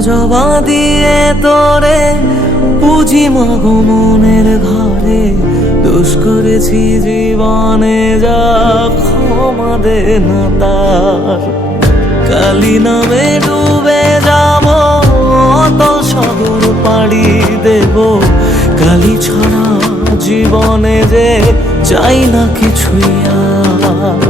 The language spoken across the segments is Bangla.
জবা দিয়ে তোরে পুঁজি মাগো মনের ঘরে। দোষ করেছি জীবনে যা ক্ষমা দে না তার। কালি নামে ডুবে যাব, অতল সাগর পাড়ি দেব। কালি ছাড়া জীবনে যে চাই না কিছুই আর।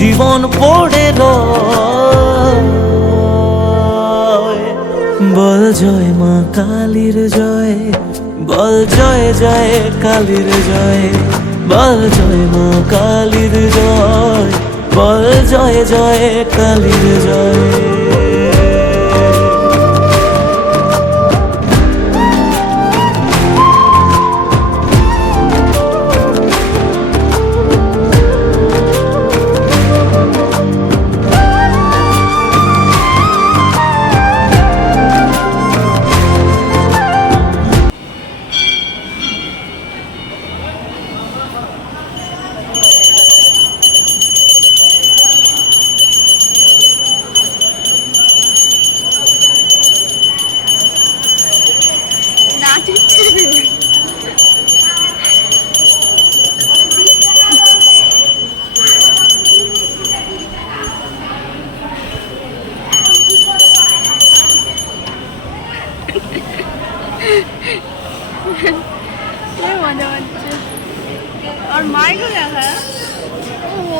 জীবন পড়ে বল জয় মা কালীর জয়, বল জয় জয় কালীর জয়, বল জয় মা কালীর জয়, বল জয় জয় কালীর জয়। মজা হচ্ছে আর মাইকে দেখা ও